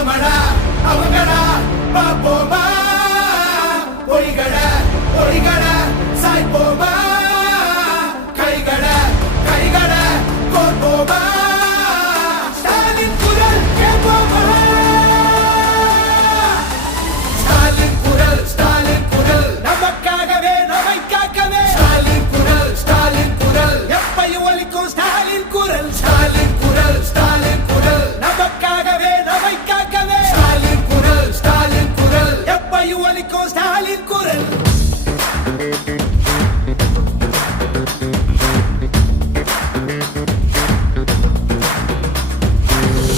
நாமடா அவங்கடா பாப்போமா பொய்கட பொய்கட சாய்ப்போமா கைகட கைகட கோர்ப்போமா ஸ்டாலின் குரல் கேட்போமா ஸ்டாலின் குரல் நமக்காகவே நம்மை காக்கவே ஸ்டாலின் குரல் எப்பையும் ஒலிக்கும் ஸ்டாலின் குரல் நமக்காகவே நம்மை காக்கவே ஸ்டாலின் குரல் எப்பையும் ஒலிக்கும் ஸ்டாலின் குரல்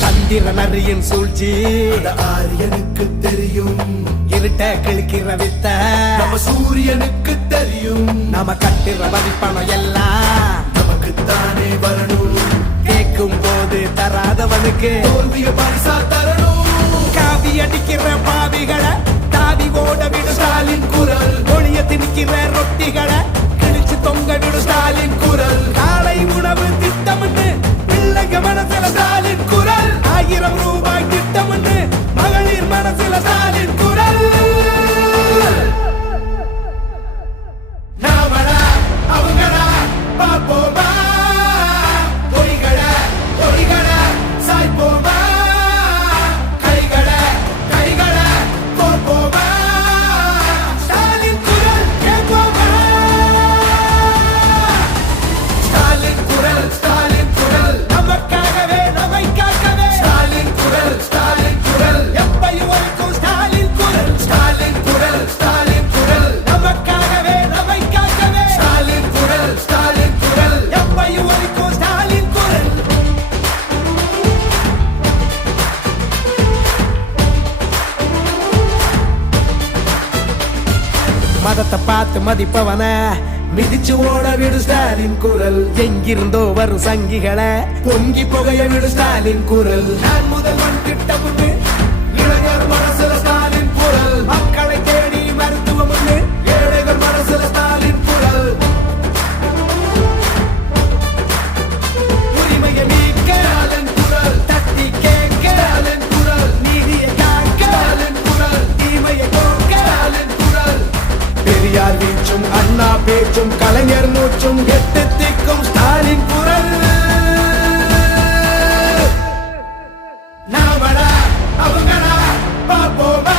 சந்திரனரியின் சூழ்ச்சி ஆரியனுக்கு தெரியும், இருட்ட கிழக்கிற வித்த நம்ம சூரியனுக்கு தெரியும். நாம கட்டுற மதிப்பணம் எல்லாம் நமக்குத்தானே வரணும், கேட்கும் போது தராதவனுக்கு தோல்விய பரிசா தரணும். காவி அடிக்கிற பாவிகளை தாவி ஓட விடும் ஸ்டாலின் குரல் ஒளிய திணிக்கிற ரொட்டிகளை கிழிச்சு தொங்க விடும் ஸ்டாலின் குரல் காலை உணவு திட்டம்னு பிள்ளைங்க மனசுல ஸ்டாலின் குரல் 1000 ரூபாய் திட்டம்னு மகளிர் மனசுல ஸ்டாலின் குரல் நாமடா அவங்கடா பாப்போமா பொய்கட பொய்கட சாய்ப்போமா கைகட கைகட கோர்ப்போமா ஸ்டாலின் குரல் கேட்போமா ஸ்டாலின் குரல் நமக்காகவே நம்மை காக்கவே ஸ்டாலின் குரல் எப்பையும் ஒலிக்கும் ஸ்டாலின் குரல் ஸ்டாலின் குரல் நமக்காகவே நம்மை காக்கவே ஸ்டாலின் குரல் எப்பையும் ஒலிக்கும் ஸ்டாலின் குரல் மதத்தை பார்த்து மதிப்பவன மிதிச்சு ஓட விடு ஸ்டாலின் குரல், எங்கிருந்தோ வரும் சங்கிகளை பொங்கி புகைய விடு ஸ்டாலின் குரல். நான் முதல்வன் திட்டமுன்னு இளைஞர் மனசுல ஸ்டாலின் குரல், மக்களை தேடி மருத்துவம் ஒண்ணு ஏழைகள் மனசுல ஸ்டாலின் குரல். உரிமையை மீட்க ஸ்டாலின் குரல், தட்டி கேட்க ஸ்டாலின் குரல், நீதியை காக்க ஸ்டாலின் குரல், தீமையை போக்க ஸ்டாலின் குரல். பெரியார் வீச்சும் அண்ணா பேச்சும் கலைஞர் மூச்சும் எட்டு திக்கும் ஸ்டாலின் குரல். நாமடா அவங்கடா பாப்போமா